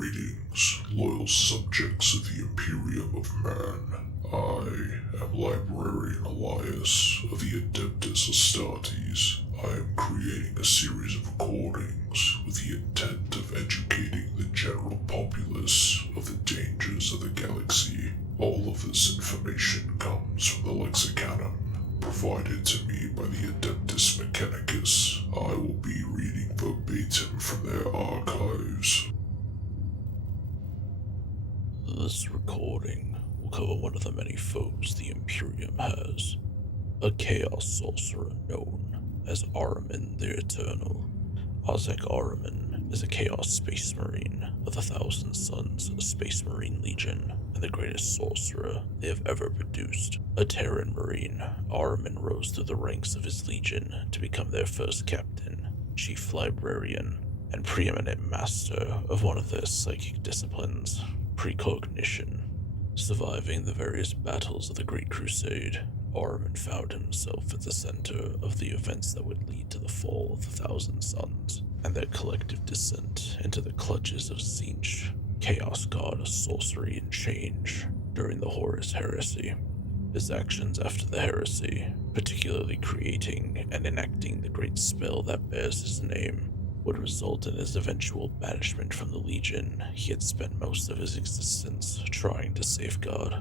Greetings, loyal subjects of the Imperium of Man. I am Librarian Elias of the Adeptus Astartes. I am creating a series of recordings with the intent of educating the general populace of the dangers of the galaxy. All of this information comes from the Lexicanum provided to me by the Adeptus Mechanicus. I will be reading verbatim from their archives. This recording will cover one of the many foes the Imperium has, a chaos sorcerer known as Ahriman the Eternal. Ahzek Ahriman is a chaos space marine of the Thousand Suns Space Marine Legion and the greatest sorcerer they have ever produced. A Terran marine, Ahriman rose through the ranks of his legion to become their first captain, chief librarian, and preeminent master of one of their psychic disciplines, precognition. Surviving the various battles of the Great Crusade, Ahriman found himself at the center of the events that would lead to the fall of the Thousand Suns and their collective descent into the clutches of Tzeentch, chaos god of sorcery and change, during the Horus Heresy. His actions after the heresy, particularly creating and enacting the great spell that bears his name, would result in his eventual banishment from the Legion he had spent most of his existence trying to safeguard.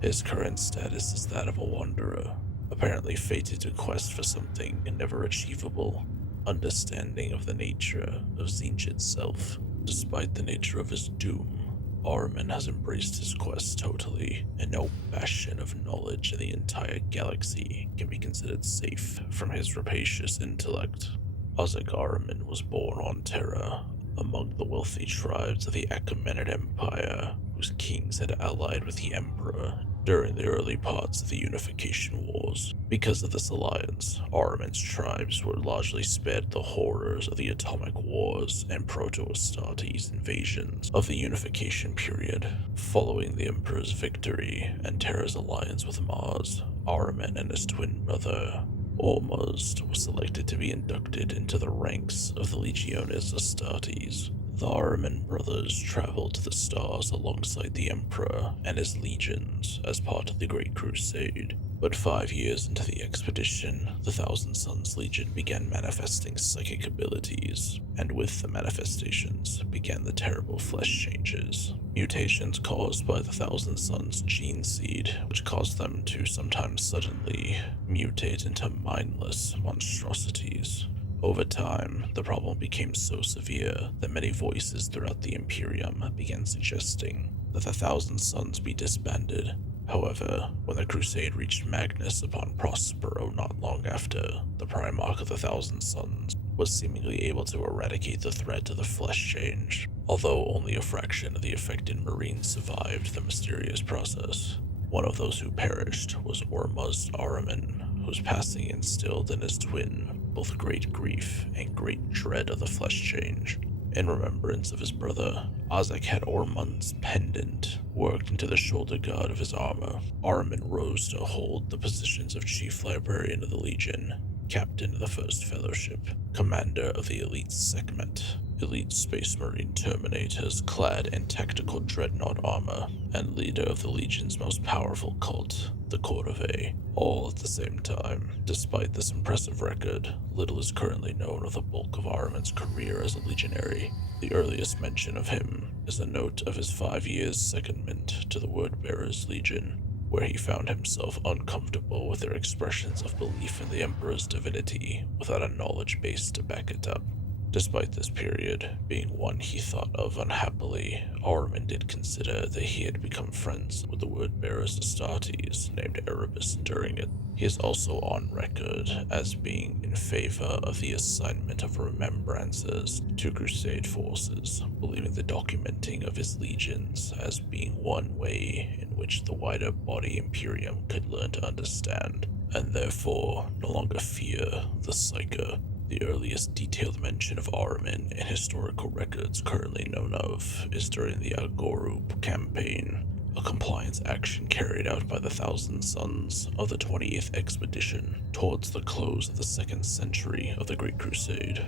His current status is that of a wanderer, apparently fated to quest for something never achievable, understanding of the nature of Tzeentch itself. Despite the nature of his doom, Ahriman has embraced his quest totally, and no bastion of knowledge in the entire galaxy can be considered safe from his rapacious intellect. Ahzek Ahriman was born on Terra, among the wealthy tribes of the Achaemenid Empire, whose kings had allied with the Emperor during the early parts of the Unification Wars. Because of this alliance, Ahriman's tribes were largely spared the horrors of the Atomic Wars and Proto-Astartes invasions of the Unification period. Following the Emperor's victory and Terra's alliance with Mars, Ahriman and his twin brother, Ormuzd, was selected to be inducted into the ranks of the Legiones Astartes. The Ahriman brothers traveled to the stars alongside the Emperor and his legions as part of the Great Crusade. But 5 years into the expedition, the Thousand Suns Legion began manifesting psychic abilities, and with the manifestations began the terrible flesh changes, mutations caused by the Thousand Suns gene seed, which caused them to sometimes suddenly mutate into mindless monstrosities. Over time, the problem became so severe that many voices throughout the Imperium began suggesting that the Thousand Suns be disbanded. However, when the Crusade reached Magnus upon Prospero not long after, the Primarch of the Thousand Suns was seemingly able to eradicate the threat of the flesh change, although only a fraction of the affected Marines survived the mysterious process. One of those who perished was Ormuzd Ahriman, whose passing instilled in his twin both great grief and great dread of the flesh change. In remembrance of his brother, Ahzek had Ormund's pendant worked into the shoulder guard of his armor. Ahriman rose to hold the positions of Chief Librarian of the Legion, Captain of the First Fellowship, Commander of the Elite Sekhmet, Elite Space Marine Terminators clad in tactical dreadnought armor, and leader of the Legion's most powerful cult, the Court of A, all at the same time. Despite this impressive record, little is currently known of the bulk of Ahriman's career as a legionary. The earliest mention of him is a note of his 5 years' secondment to the Wordbearers Legion, where he found himself uncomfortable with their expressions of belief in the Emperor's divinity without a knowledge base to back it up. Despite this period being one he thought of unhappily, Ahriman did consider that he had become friends with the word-bearers Astartes named Erebus during it. He is also on record as being in favor of the assignment of remembrances to Crusade forces, believing the documenting of his legions as being one way in which the wider body Imperium could learn to understand, and therefore no longer fear the Psyker. The earliest detailed mention of Ahriman in historical records currently known of is during the Agorub campaign, a compliance action carried out by the Thousand Suns of the 20th expedition towards the close of the 2nd century of the Great Crusade.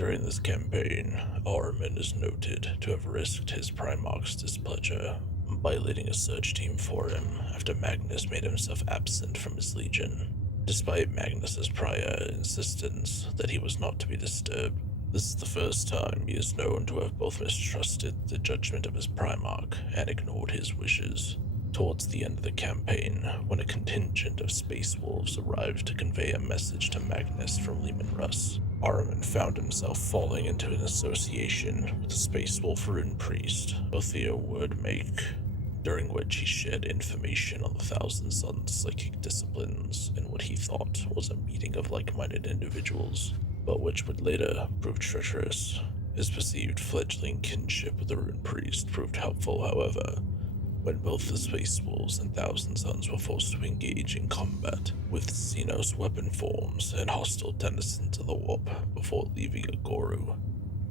During this campaign, Ahriman is noted to have risked his Primarch's displeasure by leading a search team for him after Magnus made himself absent from his legion, despite Magnus's prior insistence that he was not to be disturbed. This is the first time he is known to have both mistrusted the judgment of his Primarch and ignored his wishes. Towards the end of the campaign, when a contingent of Space Wolves arrived to convey a message to Magnus from Leman Russ, Ahriman found himself falling into an association with the Space Wolf Rune Priest, Othio Wordmake, during which he shared information on the Thousand Suns' psychic disciplines in what he thought was a meeting of like-minded individuals, but which would later prove treacherous. His perceived fledgling kinship with the Rune Priest proved helpful, however, when both the Space Wolves and Thousand Suns were forced to engage in combat with Xenos weapon forms and hostile denizens of the warp before leaving Agoru.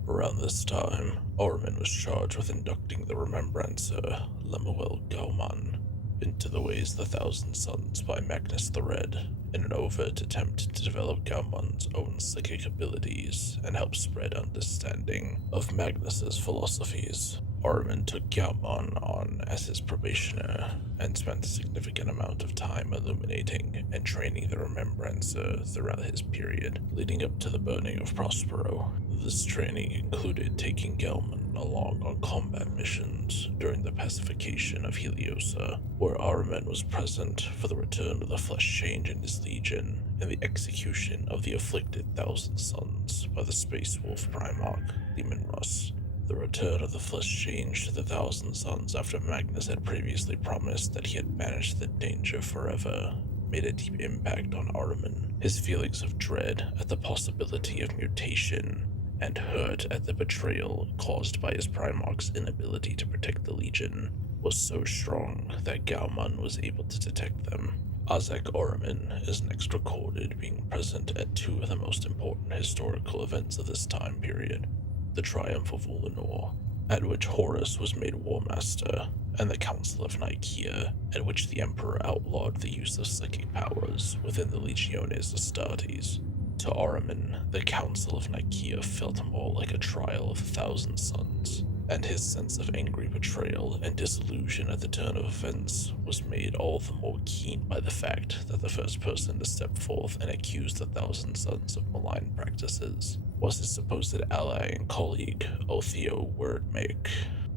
Around this time, Ahriman was charged with inducting the Remembrancer Lemuel Gauman into the ways of the Thousand Suns by Magnus the Red, in an overt attempt to develop Gauman's own psychic abilities and help spread understanding of Magnus's philosophies. Ahriman took Gauman on as his probationer and spent a significant amount of time illuminating and training the Remembrancer throughout his period, leading up to the burning of Prospero. This training included taking Gauman along on combat missions during the pacification of Heliosa, where Ahriman was present for the return of the flesh change in his legion and the execution of the afflicted Thousand Suns by the Space Wolf Primarch, Leman Russ. The return of the flesh change to the Thousand Suns after Magnus had previously promised that he had banished the danger forever made a deep impact on Ahriman. His feelings of dread at the possibility of mutation and hurt at the betrayal caused by his Primarch's inability to protect the Legion was so strong that Gauman was able to detect them. Ahzek Ahriman is next recorded being present at two of the most important historical events of this time period: the Triumph of Ulanor, at which Horus was made War Master, and the Council of Nicaea, at which the Emperor outlawed the use of psychic powers within the Legiones Astartes. To Ahriman, the Council of Nicaea felt more like a trial of the Thousand Suns, and his sense of angry betrayal and disillusion at the turn of events was made all the more keen by the fact that the first person to step forth and accuse the Thousand Suns of malign practices was his supposed ally and colleague, Othio Wordmake.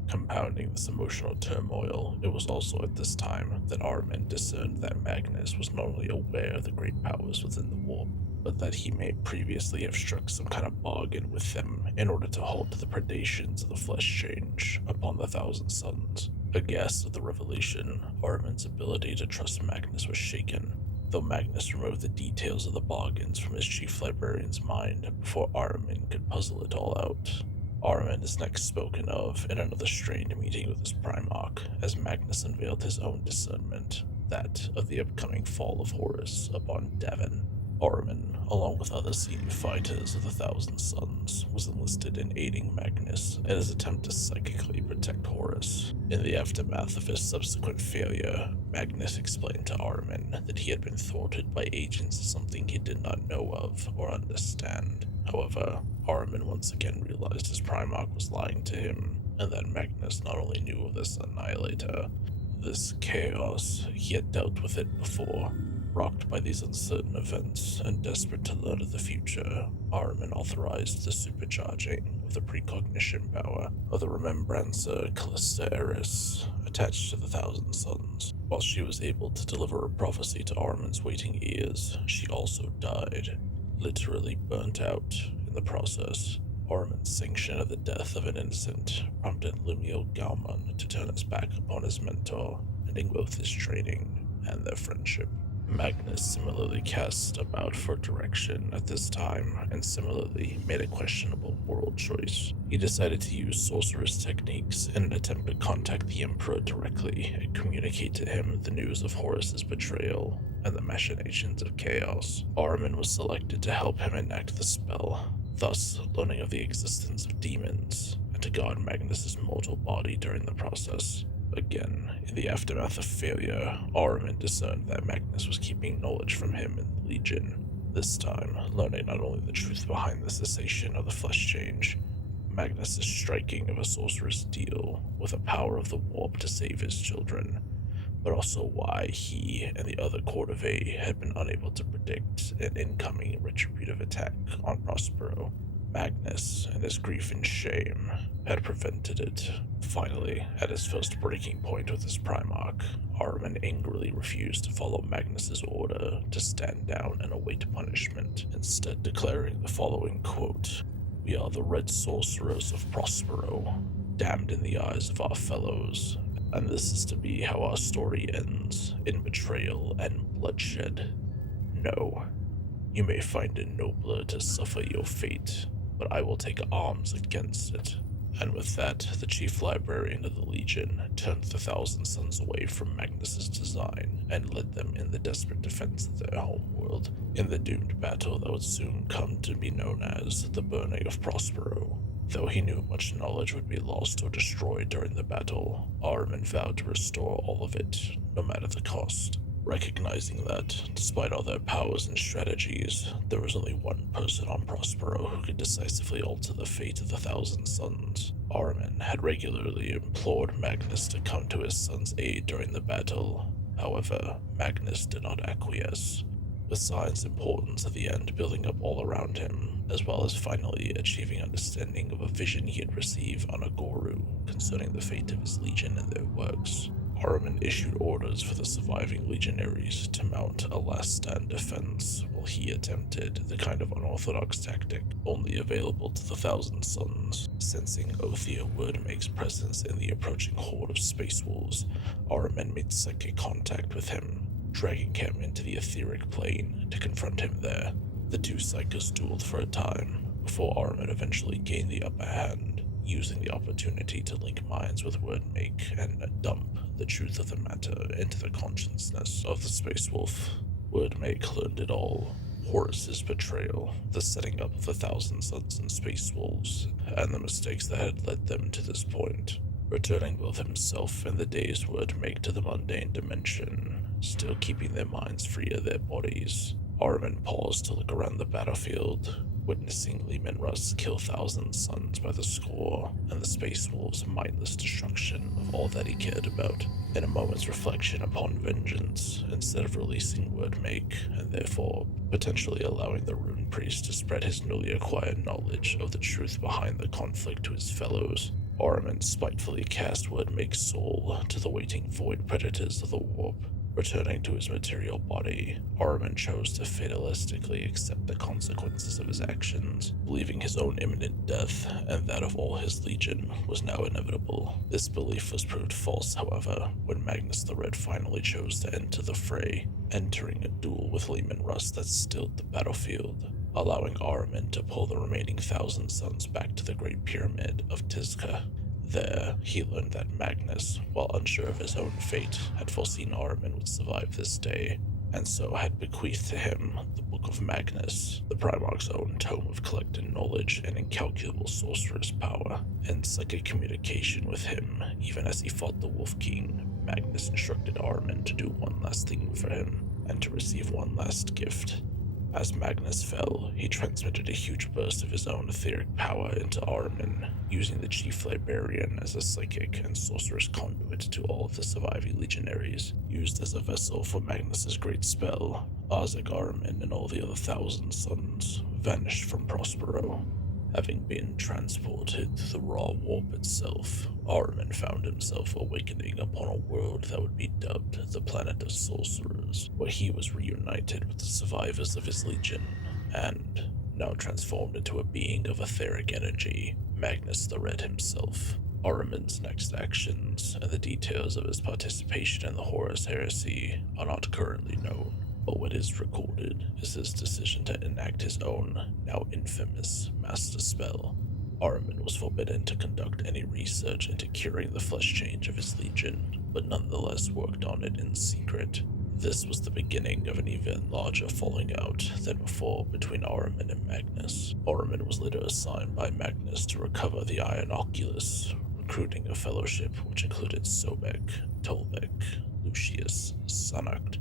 Compounding this emotional turmoil, it was also at this time that Ahriman discerned that Magnus was not only aware of the great powers within the warp, but that he may previously have struck some kind of bargain with them in order to halt the predations of the flesh change upon the Thousand Suns. Aghast at the revelation, Ahriman's ability to trust Magnus was shaken, though Magnus removed the details of the bargains from his chief librarian's mind before Ahriman could puzzle it all out. Ahriman is next spoken of in another strained meeting with his Primarch, as Magnus unveiled his own discernment, that of the upcoming fall of Horus upon Davin. Ahriman, along with other senior fighters of the Thousand Suns, was enlisted in aiding Magnus in his attempt to psychically protect Horus. In the aftermath of his subsequent failure, Magnus explained to Ahriman that he had been thwarted by agents of something he did not know of or understand. However, Ahriman once again realized his Primarch was lying to him, and that Magnus not only knew of this Annihilator, this chaos, he had dealt with it before. Rocked by these uncertain events and desperate to learn of the future, Ahriman authorized the supercharging of the precognition power of the Remembrancer Callista Eris, attached to the Thousand Suns. While she was able to deliver a prophecy to Ahriman's waiting ears, she also died, literally burnt out in the process. Ahriman's sanction of the death of an innocent prompted Lemuel Gauman to turn his back upon his mentor, ending both his training and their friendship. Magnus similarly cast about for direction at this time and similarly made a questionable moral choice. He decided to use sorceress techniques in an attempt to contact the Emperor directly and communicate to him the news of Horus's betrayal and the machinations of chaos. Ahriman was selected to help him enact the spell, thus learning of the existence of demons and to guard Magnus's mortal body during the process. Again, in the aftermath of failure, Ahriman discerned that Magnus was keeping knowledge from him in the Legion. This time, learning not only the truth behind the cessation of the flesh change, Magnus' striking of a sorcerer's deal with the power of the warp to save his children, but also why he and the other Court of A had been unable to predict an incoming retributive attack on Prospero. Magnus, in his grief and shame, had prevented it. Finally, at his first breaking point with his Primarch, Ahriman angrily refused to follow Magnus's order to stand down and await punishment, instead declaring the following quote, "We are the Red Sorcerers of Prospero, damned in the eyes of our fellows, and this is to be how our story ends, in betrayal and bloodshed. No, you may find it nobler to suffer your fate, but I will take arms against it." And with that, the chief librarian of the Legion turned the Thousand Sons away from Magnus's design and led them in the desperate defense of their homeworld in the doomed battle that would soon come to be known as the Burning of Prospero. Though he knew much knowledge would be lost or destroyed during the battle, Ahriman vowed to restore all of it, no matter the cost. Recognizing that, despite all their powers and strategies, there was only one person on Prospero who could decisively alter the fate of the Thousand Sons. Ahriman had regularly implored Magnus to come to his son's aid during the battle. However, Magnus did not acquiesce, with Zion's importance at the end building up all around him, as well as finally achieving understanding of a vision he had received on Agoru concerning the fate of his legion and their works. Ahriman issued orders for the surviving legionaries to mount a last-stand defense while he attempted the kind of unorthodox tactic only available to the Thousand Sons. Sensing Othia Wordmake's presence in the approaching horde of space wolves, Ahriman made psychic contact with him, dragging him into the etheric plane to confront him there. The two psychers dueled for a time, before Ahriman eventually gained the upper hand, using the opportunity to link minds with Wordmake and dump the truth of the matter into the consciousness of the Space Wolf. Wordmake learned it all: Horus's betrayal, the setting up of the Thousand Sons and Space Wolves, and the mistakes that had led them to this point. Returning both himself and the day's Wordmake to the mundane dimension, still keeping their minds free of their bodies, Ahriman paused to look around the battlefield, witnessing Leman Russ kill Thousand Sons by the score and the Space Wolves' mindless destruction of all that he cared about. In a moment's reflection upon vengeance, instead of releasing Wordmake and therefore potentially allowing the Rune Priest to spread his newly acquired knowledge of the truth behind the conflict to his fellows, Ahriman spitefully cast Wordmake's soul to the waiting void predators of the warp. Returning to his material body, Ahriman chose to fatalistically accept the consequences of his actions, believing his own imminent death and that of all his legion was now inevitable. This belief was proved false, however, when Magnus the Red finally chose to enter the fray, entering a duel with Leman Russ that stilled the battlefield, allowing Ahriman to pull the remaining Thousand Sons back to the Great Pyramid of Tizca. There, he learned that Magnus, while unsure of his own fate, had foreseen Ahriman would survive this day, and so had bequeathed to him the Book of Magnus, the Primarch's own tome of collected knowledge and incalculable sorcerer's power. In psychic communication with him, even as he fought the Wolf King, Magnus instructed Ahriman to do one last thing for him, and to receive one last gift. As Magnus fell, he transmitted a huge burst of his own etheric power into Ahriman, using the Chief Librarian as a psychic and sorcerer's conduit to all of the surviving legionaries. Used as a vessel for Magnus's great spell, Ahzek Ahriman and all the other Thousand Sons vanished from Prospero. Having been transported to the raw warp itself, Ahriman found himself awakening upon a world that would be dubbed the Planet of Sorcerers, where he was reunited with the survivors of his legion, and, now transformed into a being of etheric energy, Magnus the Red himself. Ahriman's next actions and the details of his participation in the Horus Heresy are not currently known, but what is recorded is his decision to enact his own, now infamous, master spell. Ahriman was forbidden to conduct any research into curing the flesh change of his legion, but nonetheless worked on it in secret. This was the beginning of an even larger falling out than before between Ahriman and Magnus. Ahriman was later assigned by Magnus to recover the Iron Oculus, recruiting a fellowship which included Sobek, Tolbek, Lucius, Sanact,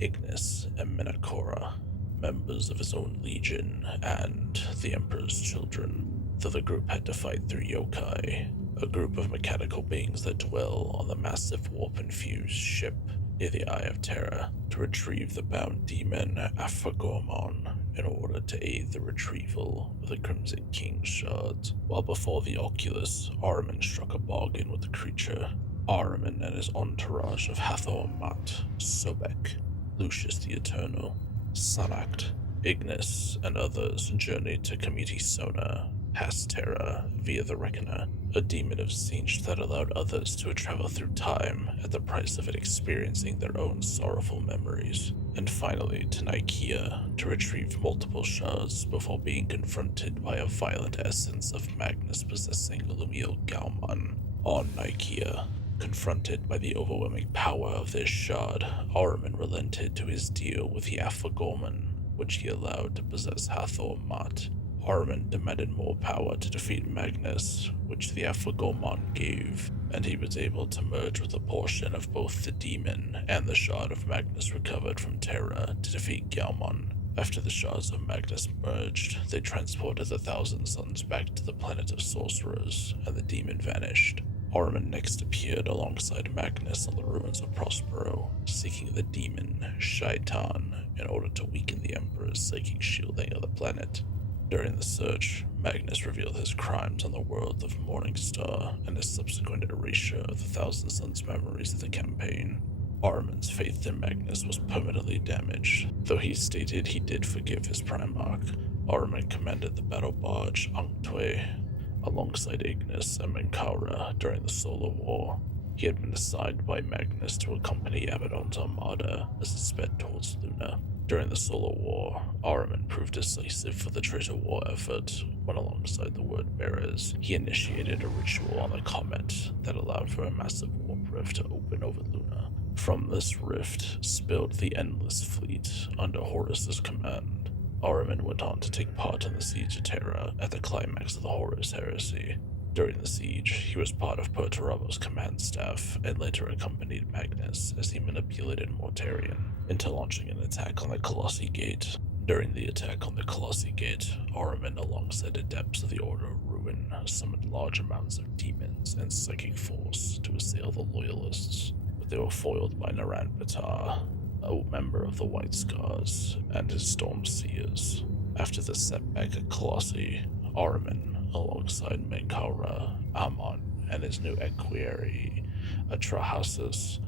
Ignis, and Menacora. members of his own legion and the Emperor's children, though the group had to fight through yokai, a group of mechanical beings that dwell on the massive warp-infused ship near the Eye of Terror to retrieve the bound demon Ahzek in order to aid the retrieval of the Crimson King's shards. While before the Oculus, Ahriman struck a bargain with the creature. Ahriman and his entourage of Hathor Mat, Sobek, Lucius the Eternal, Sanact, Ignis, and others journeyed to Comiti Sona, past Terra, via the Reckoner, a demon of Sinch that allowed others to travel through time at the price of it experiencing their own sorrowful memories, and finally to Nikeah to retrieve multiple shards before being confronted by a violent essence of Magnus possessing Lumiel Gauman on Nikeah. Confronted by the overwhelming power of this shard, Ahriman relented to his deal with the Ahzek, which he allowed to possess Hathor Mat. Ahriman demanded more power to defeat Magnus, which the Ahzek gave, and he was able to merge with a portion of both the demon and the shard of Magnus recovered from Terra to defeat Gauman. After the shards of Magnus merged, they transported the Thousand Suns back to the planet of sorcerers, and the demon vanished. Ahriman next appeared alongside Magnus on the ruins of Prospero, seeking the demon Shaitan in order to weaken the Emperor's psychic shielding of the planet. During the search, Magnus revealed his crimes on the world of Morningstar and his subsequent erasure of the Thousand Suns' memories of the campaign. Ahriman's faith in Magnus was permanently damaged, though he stated he did forgive his Primarch. Ahriman commanded the battle barge Anktwe alongside Ignis and Menkaura during the Solar War. He had been assigned by Magnus to accompany Abaddon's armada as it sped towards Luna. During the Solar War, Ahriman proved decisive for the Traitor War effort when, alongside the Word Bearers, he initiated a ritual on the comet that allowed for a massive warp rift to open over Luna. From this rift spilled the Endless Fleet under Horus's command. Ahriman went on to take part in the Siege of Terra at the climax of the Horus Heresy. During the siege, he was part of Perturabo's command staff and later accompanied Magnus as he manipulated Mortarion into launching an attack on the Colossi Gate. During the attack on the Colossi Gate, Ahriman, alongside adepts of the Order of Ruin, summoned large amounts of demons and psychic force to assail the Loyalists, but they were foiled by Naran Batar, a member of the White Scars, and his Storm Seers. After the setback at Colossi, Ahriman, alongside Menkaura, Amon, and his new equerry, Atrahasis,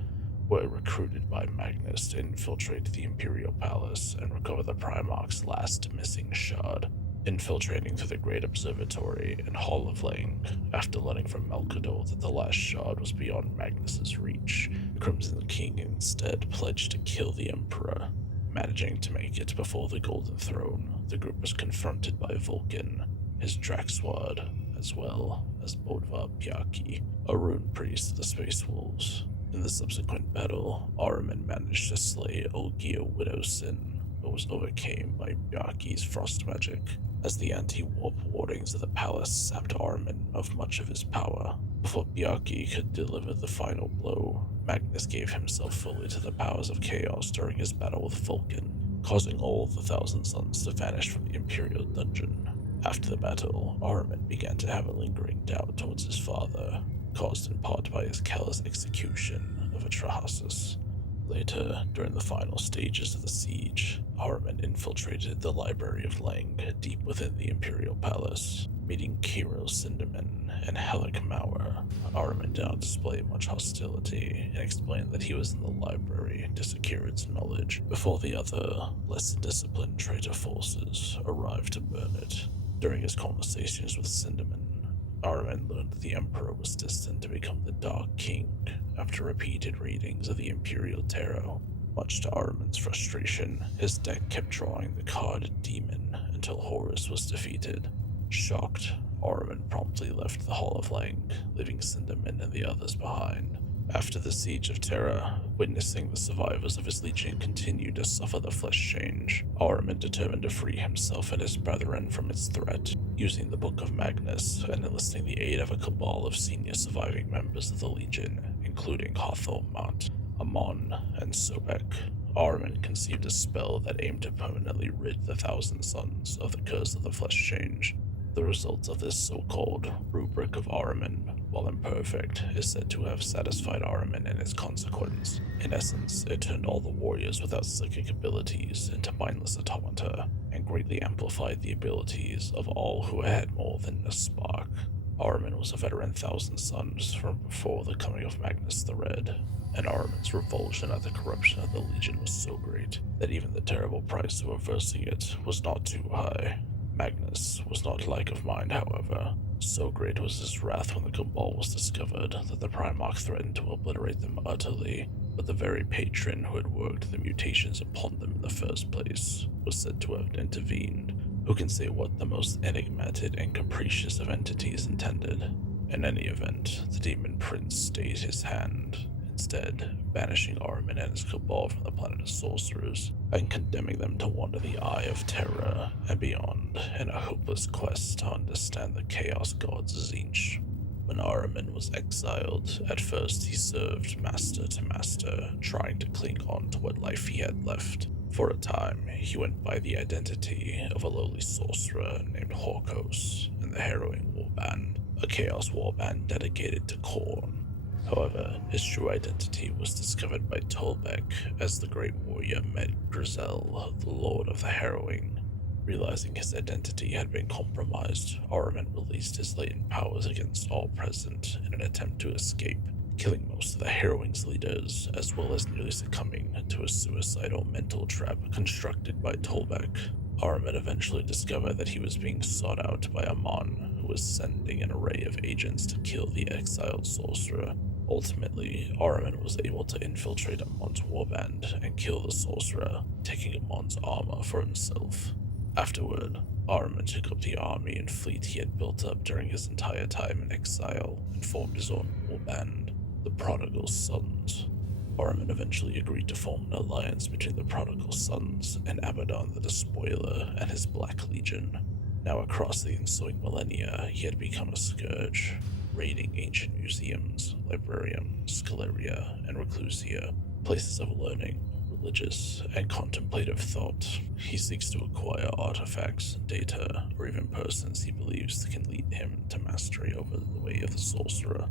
were recruited by Magnus to infiltrate the Imperial Palace and recover the Primarch's last missing shard. Infiltrating through the Great Observatory and Hall of Lang, after learning from Melkador that the last shard was beyond Magnus's reach, the Crimson King instead pledged to kill the Emperor. Managing to make it before the Golden Throne, the group was confronted by Vulcan, his Draxwad, as well as Bodvar Pyaki, a rune priest of the Space Wolves. In the subsequent battle, Ahriman managed to slay Olgia Widowsin, but was overcame by Byaki's frost magic, as the anti-warp wardings of the palace sapped Ahriman of much of his power. Before Byaki could deliver the final blow, Magnus gave himself fully to the powers of chaos during his battle with Vulcan, causing all of the Thousand Suns to vanish from the Imperial dungeon. After the battle, Ahriman began to have a lingering doubt towards his father, caused in part by his callous execution of Atrahasis. Later, during the final stages of the siege, Ahriman infiltrated the Library of Lang deep within the Imperial Palace. Meeting Kirill Sinderman and Halleck Mauer, Ahriman did not display much hostility and explained that he was in the library to secure its knowledge before the other, less disciplined traitor forces arrived to burn it. During his conversations with Sinderman, Ahriman learned that the Emperor was destined to become the Dark King after repeated readings of the Imperial Tarot. Much to Ahriman's frustration, his deck kept drawing the card Demon until Horus was defeated. Shocked, Ahriman promptly left the Hall of Lang, leaving Sinderman and the others behind. After the Siege of Terra, witnessing the survivors of his legion continue to suffer the flesh change, Ahriman determined to free himself and his brethren from its threat, using the Book of Magnus and enlisting the aid of a cabal of senior surviving members of the legion, including Hathor Mat, Amon, and Sobek. Ahriman conceived a spell that aimed to permanently rid the Thousand Sons of the curse of the flesh change. The results of this so-called rubric of Ahriman, while imperfect, is said to have satisfied Ahriman in its consequence. In essence, it turned all the warriors without psychic abilities into mindless automata, and greatly amplified the abilities of all who had more than a spark. Ahriman was a veteran Thousand Sons from before the coming of Magnus the Red, and Ahriman's revulsion at the corruption of the Legion was so great that even the terrible price of reversing it was not too high. Magnus was not like of mind, however. So great was his wrath when the Cabal was discovered that the Primarch threatened to obliterate them utterly, but the very patron who had worked the mutations upon them in the first place was said to have intervened. Who can say what the most enigmatic and capricious of entities intended? In any event, the Demon Prince stayed his hand, instead banishing Ahriman and his Cabal from the planet of sorcerers, and condemning them to wander the Eye of Terror and beyond in a hopeless quest to understand the Chaos God's Zinch. When Ahriman was exiled, at first he served master to master, trying to cling on to what life he had left. For a time, he went by the identity of a lowly sorcerer named Horus in the Harrowing Warband, a Chaos Warband dedicated to Khorne. However, his true identity was discovered by Tolbeck as the great warrior Exile, the Lord of the Harrowing. Realizing his identity had been compromised, Ahriman released his latent powers against all present in an attempt to escape, killing most of the Harrowing's leaders, as well as nearly succumbing to a suicidal mental trap constructed by Tolbeck. Ahriman eventually discovered that he was being sought out by Amon, who was sending an array of agents to kill the exiled sorcerer. Ultimately, Ahriman was able to infiltrate Amon's warband and kill the sorcerer, taking Amon's armor for himself. Afterward, Ahriman took up the army and fleet he had built up during his entire time in exile and formed his own warband, the Prodigal Sons. Ahriman eventually agreed to form an alliance between the Prodigal Sons and Abaddon the Despoiler and his Black Legion. Now across the ensuing millennia, he had become a scourge, raiding ancient museums, librarium, scholaria, and reclusia, places of learning, religious, and contemplative thought. He seeks to acquire artifacts, data, or even persons he believes can lead him to mastery over the way of the sorcerer.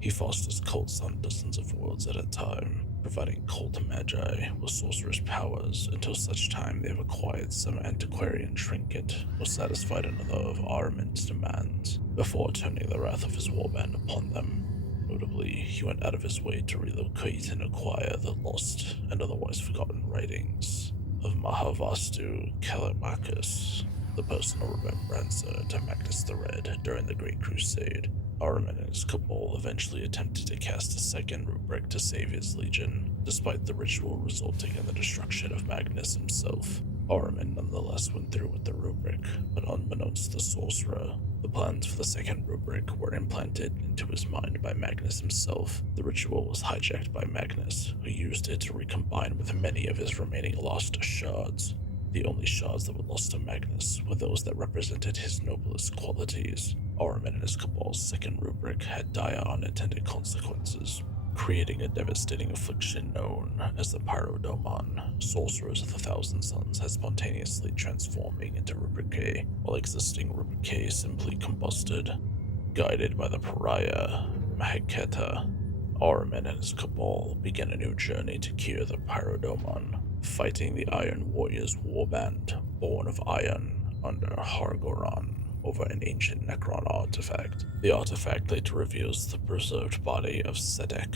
He fosters cults on dozens of worlds at a time, providing cult magi with sorcerer's powers until such time they have acquired some antiquarian trinket or satisfied another of Ahriman's demands, before turning the wrath of his warband upon them. Notably, he went out of his way to relocate and acquire the lost and otherwise forgotten writings of Mahavastu Callimachus, the personal remembrancer to Magnus the Red during the Great Crusade. Ahriman and his Cabal eventually attempted to cast a second rubric to save his legion, despite the ritual resulting in the destruction of Magnus himself. Ahriman nonetheless went through with the rubric, but unbeknownst to the sorcerer, the plans for the second rubric were implanted into his mind by Magnus himself. The ritual was hijacked by Magnus, who used it to recombine with many of his remaining lost shards. The only shards that were lost to Magnus were those that represented his noblest qualities. Ahriman and his Cabal's second rubric had dire unintended consequences, creating a devastating affliction known as the Pyrodomon. Sorcerers of the Thousand Sons had spontaneously transforming into Rubricae, while existing Rubricae simply combusted. Guided by the pariah Maheketa, Ahriman and his Cabal began a new journey to cure the Pyrodomon, fighting the Iron Warriors warband, born of Iron, under Hargoron, over an ancient Necron artifact. The artifact later reveals the preserved body of Sedek,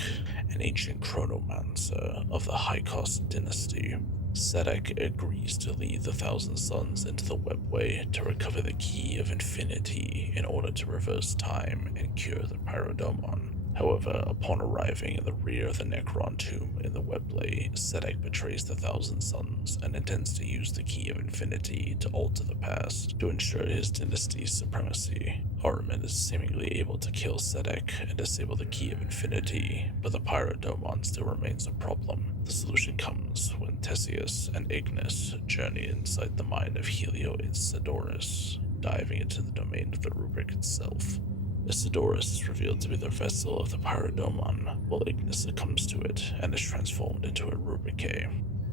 an ancient chronomancer of the High Cost dynasty. Sedek agrees to lead the Thousand Sons into the Webway to recover the Key of Infinity in order to reverse time and cure the Pyrodomon. However, upon arriving in the rear of the Necron tomb in the Webway, Sedek betrays the Thousand Sons and intends to use the Key of Infinity to alter the past to ensure his dynasty's supremacy. Ahriman is seemingly able to kill Sedek and disable the Key of Infinity, but the Pyrodomon still remains a problem. The solution comes when Theseus and Ignis journey inside the mind of Helio Isidorus, diving into the domain of the rubric itself. Isidorus is revealed to be the vessel of the Pyrodomon, while Ignis succumbs to it and is transformed into a Rubricae.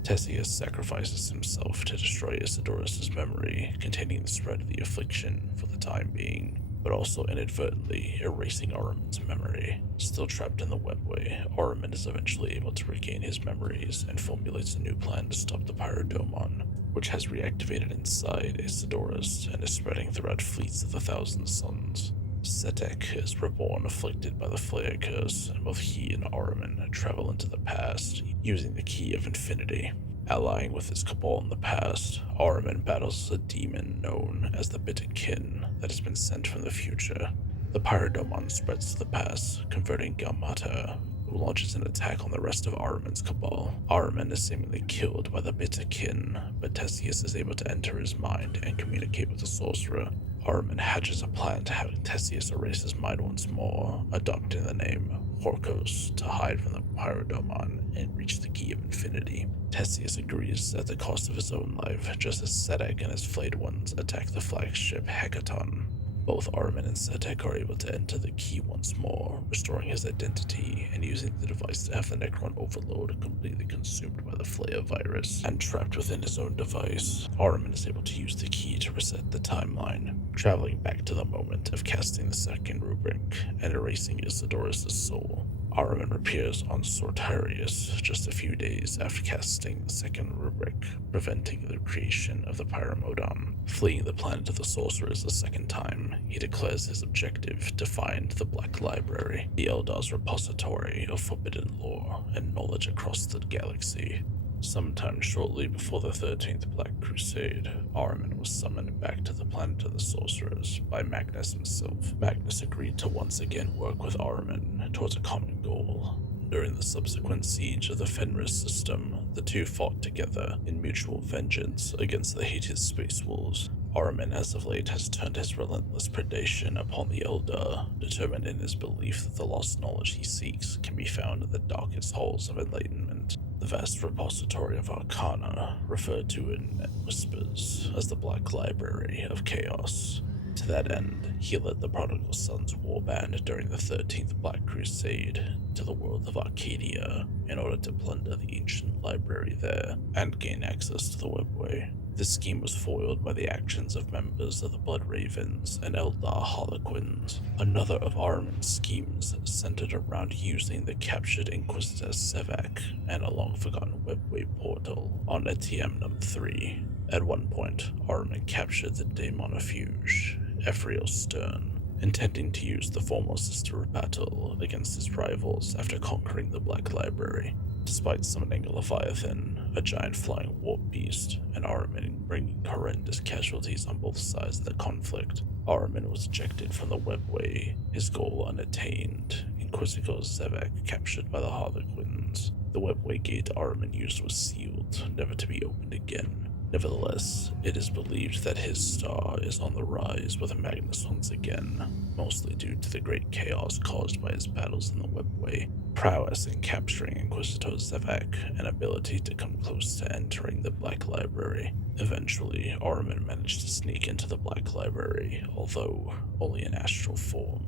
Theseus sacrifices himself to destroy Isidorus' memory, containing the spread of the affliction for the time being, but also inadvertently erasing Ahriman's memory. Still trapped in the webway, Ahriman is eventually able to regain his memories and formulates a new plan to stop the Pyrodomon, which has reactivated inside Isidorus and is spreading throughout fleets of the Thousand Suns. Setek is reborn afflicted by the Flare Curse, and both he and Ahriman travel into the past, using the Key of Infinity. Allying with his cabal in the past, Ahriman battles a demon known as the Bitter Kin that has been sent from the future. The Pyrodomon spreads to the past, converting Galmata, who launches an attack on the rest of Ahriman's cabal. Ahriman is seemingly killed by the Bitter Kin, but Theseus is able to enter his mind and communicate with the sorcerer. Ahriman hatches a plan to have Theseus erase his mind once more, adopting the name Horkos to hide from the Pyrodomon and reach the Key of Infinity. Theseus agrees at the cost of his own life, just as Setek and his flayed ones attack the flagship Hecaton. Both Ahriman and Setek are able to enter the key once more, restoring his identity and using the device to have the Necron Overlord completely consumed by the Flare virus. And trapped within his own device, Ahriman is able to use the key to reset the timeline, traveling back to the moment of casting the second rubric and erasing Isidorus' soul. Ahriman appears on Sortarius just a few days after casting the second rubric, preventing the creation of the Pyromodon. Fleeing the planet of the sorcerers a second time, he declares his objective to find the Black Library, the Eldar's repository of forbidden lore and knowledge across the galaxy. Sometime shortly before the 13th Black Crusade, Ahriman was summoned back to the planet of the sorcerers by Magnus himself. Magnus agreed to once again work with Ahriman towards a common goal. During the subsequent siege of the Fenris system, the two fought together in mutual vengeance against the hated Space Wolves. Ahriman as of late has turned his relentless predation upon the Eldar, determined in his belief that the lost knowledge he seeks can be found in the darkest halls of enlightenment. The vast repository of Arcana, referred to in whispers as the Black Library of Chaos. To that end, he led the Prodigal Sons warband during the 13th Black Crusade to the world of Arcadia in order to plunder the ancient library there and gain access to the Webway. This scheme was foiled by the actions of members of the Blood Ravens and Eldar Harlequins. Another of Ahriman's schemes centered around using the captured Inquisitor Sevak and a long-forgotten Webway portal on Etiam Num 3. At one point, Ahriman captured the Daemonifuge, Ephriel Stern, intending to use the former sister battle against his rivals after conquering the Black Library. Despite summoning a Leviathan, a giant flying warp beast, and Ahriman bringing horrendous casualties on both sides of the conflict, Ahriman was ejected from the Webway, his goal unattained, Inquisitor Zevak captured by the Harlequins. The Webway gate Ahriman used was sealed, never to be opened again. Nevertheless, it is believed that his star is on the rise with Magnus once again, mostly due to the great chaos caused by his battles in the Webway, prowess in capturing Inquisitor Zevak, and ability to come close to entering the Black Library. Eventually, Ahriman managed to sneak into the Black Library, although only in astral form,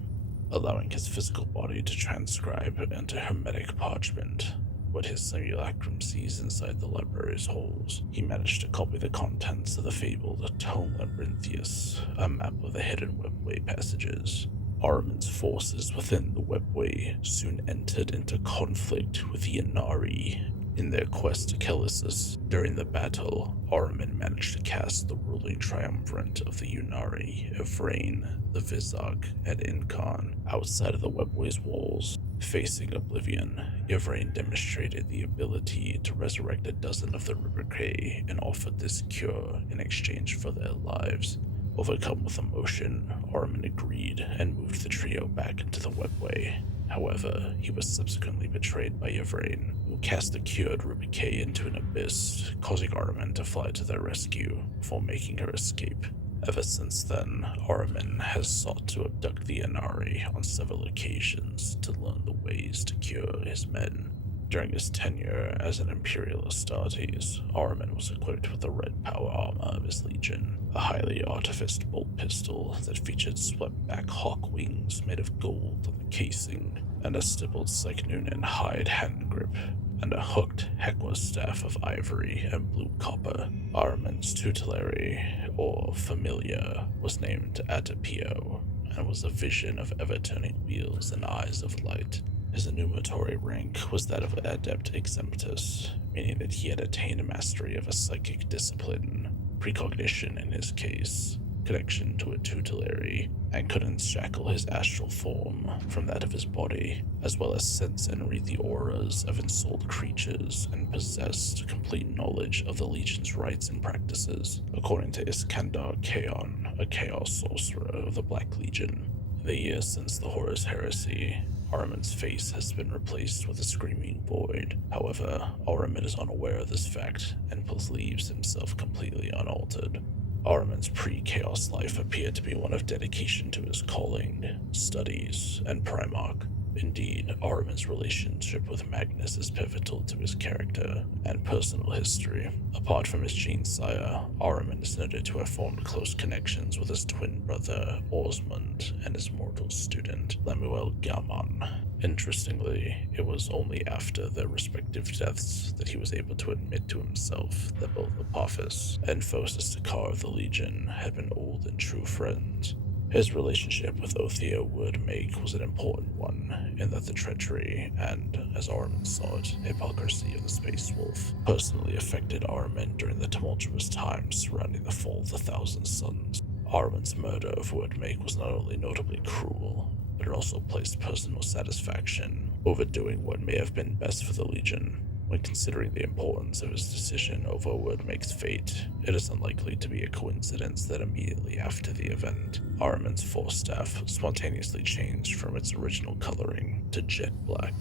allowing his physical body to transcribe into hermetic parchment. What his simulacrum sees inside the library's holes, he managed to copy the contents of the fabled Tome Labyrinthius, a map of the hidden Webway passages. Ahriman's forces within the Webway soon entered into conflict with the Inari in their quest to Kellisis. During the battle, Ahriman managed to cast the ruling triumvirate of the Unari, Evrain, the Vizag, and Incarn outside of the Webway's walls. Facing oblivion, Evrain demonstrated the ability to resurrect a dozen of the Rubricae and offered this cure in exchange for their lives. Overcome with emotion, Ahriman agreed and moved the trio back into the Webway. However, he was subsequently betrayed by Evrain, who cast the cured Rubricae into an abyss, causing Ahriman to fly to their rescue before making her escape. Ever since then, Ahriman has sought to abduct the Inari on several occasions to learn the ways to cure his men. During his tenure as an Imperial Astartes, Ahriman was equipped with the red power armor of his legion, a highly artificed bolt pistol that featured swept-back hawk wings made of gold on the casing, and a stippled Psychnunan hide hand grip. and a hooked Hekwa staff of ivory and blue copper. Ahriman's tutelary, or familiar, was named Atapio, and was a vision of ever-turning wheels and eyes of light. His enumeratory rank was that of Adept Exemptus, meaning that he had attained mastery of a psychic discipline, precognition in his case, connection to a tutelary, and could unshackle his astral form from that of his body, as well as sense and read the auras of ensouled creatures, and possessed complete knowledge of the Legion's rites and practices, according to Iskandar Kaon, a Chaos Sorcerer of the Black Legion. In the years since the Horus Heresy, Ahriman's face has been replaced with a screaming void. However, Ahriman is unaware of this fact and believes himself completely unaltered. Ahriman's pre-chaos life appeared to be one of dedication to his calling, studies, and Primarch. Indeed, Ahriman's relationship with Magnus is pivotal to his character and personal history. Apart from his gene sire, Ahriman is noted to have formed close connections with his twin brother, Osmund, and his mortal student, Lemuel Gaman. Interestingly, it was only after their respective deaths that he was able to admit to himself that both Apophis and Phosis Takar of the Legion had been old and true friends. His relationship with Othia Woodmake was an important one, in that the treachery and, as Ahriman saw it, hypocrisy of the Space Wolf personally affected Ahriman during the tumultuous times surrounding the fall of the Thousand Suns. Ahriman's murder of Woodmake was not only notably cruel, but it also placed personal satisfaction over doing what may have been best for the Legion. When considering the importance of his decision over Woodmake's fate, it is unlikely to be a coincidence that immediately after the event, Ahriman's force staff spontaneously changed from its original coloring to jet black.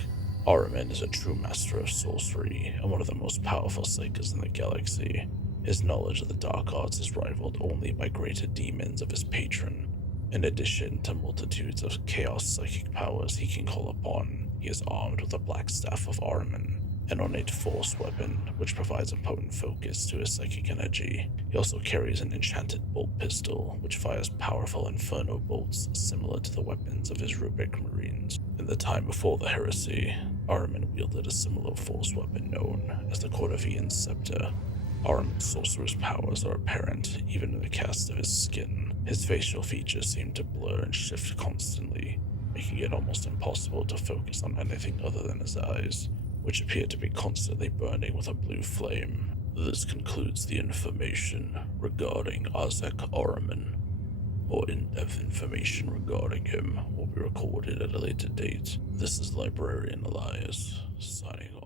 Ahriman is a true master of sorcery and one of the most powerful psykers in the galaxy. His knowledge of the dark arts is rivaled only by greater demons of his patron. In addition to multitudes of chaos psychic powers he can call upon, he is armed with a black staff of Ahriman, an ornate force weapon which provides a potent focus to his psychic energy. He also carries an enchanted bolt pistol which fires powerful inferno bolts similar to the weapons of his Rubic Marines. In the time before the heresy, Ahriman wielded a similar force weapon known as the Cordovian Scepter. Ahriman's sorcerer's powers are apparent even in the cast of his skin. His facial features seem to blur and shift constantly, making it almost impossible to focus on anything other than his eyes, which appear to be constantly burning with a blue flame. This concludes the information regarding Ahzek Ahriman. More in-depth information regarding him will be recorded at a later date. This is Librarian Elias, signing off.